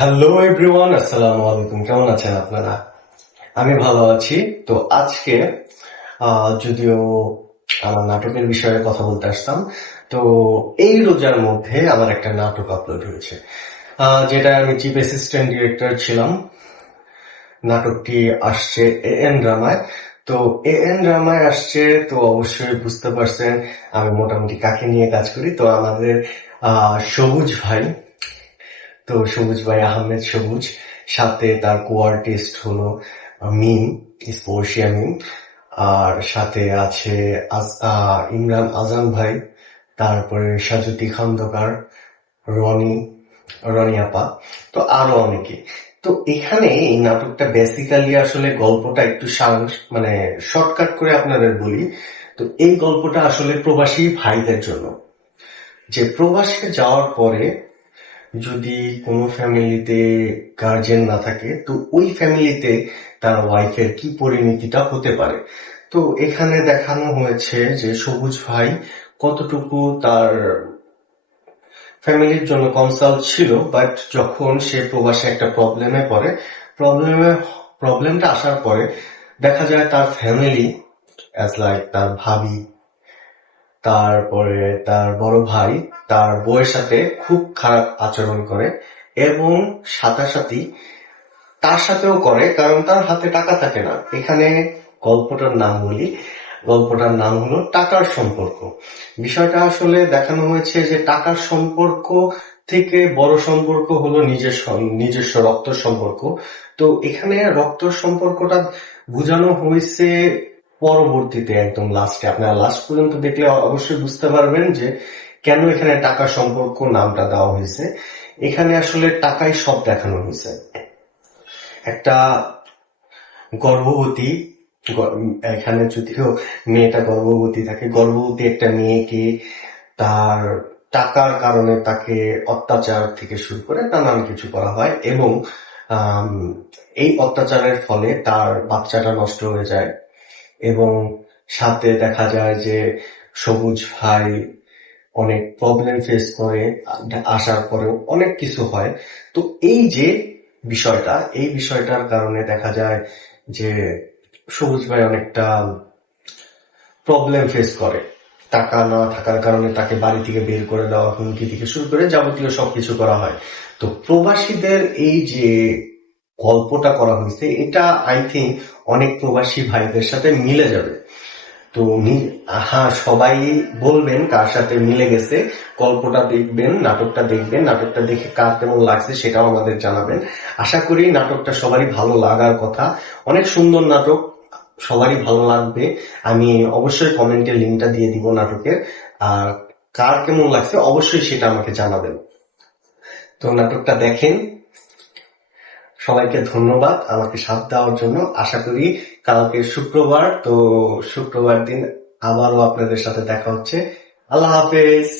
Hello everyone, আসসালামু আলাইকুম। কেমন আছেন আপনারা? আমি ভালো আছি। তো আজকে যদিও আমার নাটকের বিষয়ে কথা বলতে আসতাম, তো এই রোজার মধ্যে আমার একটা নাটক আপলোড হয়েছে, যেটা আমি চিফ অ্যাসিস্ট্যান্ট ডিরেক্টর ছিলাম। নাটকটি আসছে এএন ড্রামায়। তো এএন ড্রামায় আসছে, তো অবশ্যই বুঝতে পারছেন আমি মোটামুটি কাকে নিয়ে কাজ করি। তো আমাদের সবুজ ভাই, সবুজ ভাই আহমেদ সবুজ, সাথে তার কো আর্টিস্ট হলো মিম, স্পর্শিয়া মিম, আর সাথে আছে ইমরান আজান ভাই, তারপরে সাজুতি খন্দকার, রনি রনি আপা, তো আরো অনেকে। তো এখানে এই নাটকটা বেসিক্যালি আসলে গল্পটা একটু মানে শর্টকাট করে আপনাদের বলি। তো এই গল্পটা আসলে প্রবাসী ভাইদের জন্য, যে প্রবাসে যাওয়ার পরে যদি কোনো ফ্যামিলিতে গার্জেন না থাকে, তো ওই ফ্যামিলিতে তার ওয়াইফের কি পরিণতিটা হতে পারে। তো এখানে দেখানো হয়েছে যে সবুজ ভাই কতটুকু তার ফ্যামিলির জন্য কনসাল্ট ছিল, বাট যখন সে প্রবাসে একটা প্রবলেমে পড়ে, প্রবলেমে প্রবলেমটা আসার পরে দেখা যায় তার ফ্যামিলি, অ্যাজ লাইক তার ভাবি, তারপরে তার বড় ভাই তার বউয়ের সাথে খুব খারাপ আচরণ করে, এবং সাথে তার সাথেও করে, কারণ তার হাতে টাকা থাকে না। এখানে গল্পটার নাম বলি, গল্পটার নাম হলো টাকার সম্পর্ক। বিষয়টা আসলে দেখানো হয়েছে যে টাকার সম্পর্ক থেকে বড় সম্পর্ক হলো নিজস্ব রক্ত সম্পর্ক। তো এখানে রক্ত সম্পর্কটা বোঝানো হয়েছে পরবর্তীতে, একদম লাস্টে। আপনারা লাস্ট পর্যন্ত দেখলে অবশ্যই বুঝতে পারবেন যে কেন এখানে টাকা সম্পর্ক নামটা দেওয়া হয়েছে। এখানে আসলে টাকাই সব দেখানো হয়েছে। একটা গর্ভবতী, এখানে যদিও মেয়েটা গর্ভবতী থাকে, গর্ভবতী একটা মেয়েকে তার টাকার কারণে তাকে অত্যাচার থেকে শুরু করে নানান কিছু করা হয়, এবং আম, এই অত্যাচারের ফলে তার বাচ্চাটা নষ্ট হয়ে যায়। এবং সাথে দেখা যায় যে সবুজ ভাই অনেক প্রবলেম ফেস করে, আসার পরেও অনেক কিছু হয়। তো এই বিষয়টার কারণে দেখা যায় যে সবুজ ভাই অনেকটা প্রবলেম ফেস করে। টাকা না থাকার কারণে তাকে বাড়ি থেকে বের করে দেওয়া, হুমকি থেকে শুরু করে যাবতীয় সবকিছু করা হয়। তো প্রবাসীদের এই যে গল্পটা করা হয়েছে, এটা আই থিঙ্ক অনেক প্রবাসী ভাইদের সাথে মিলে যাবে। তো হ্যাঁ, সবাই বলবেন কার সাথে মিলে গেছে। গল্পটা দেখবেন, নাটকটা দেখবেন, নাটকটা দেখে কার কেমন লাগছে সেটাও আমাদের জানাবেন। আশা করি নাটকটা সবারই ভালো লাগার কথা। অনেক সুন্দর নাটক, সবারই ভালো লাগবে। আমি অবশ্যই কমেন্টে লিঙ্কটা দিয়ে দিব নাটকের। আর কার কেমন লাগছে অবশ্যই সেটা আমাকে জানাবেন। তো নাটকটা দেখেন। সবাইকে ধন্যবাদ আমাকে সাথ দেওয়ার জন্য। আশা করি কালকে শুক্রবার, তো শুক্রবার দিন আবারও আপনাদের সাথে দেখা হচ্ছে। আল্লাহ হাফেজ।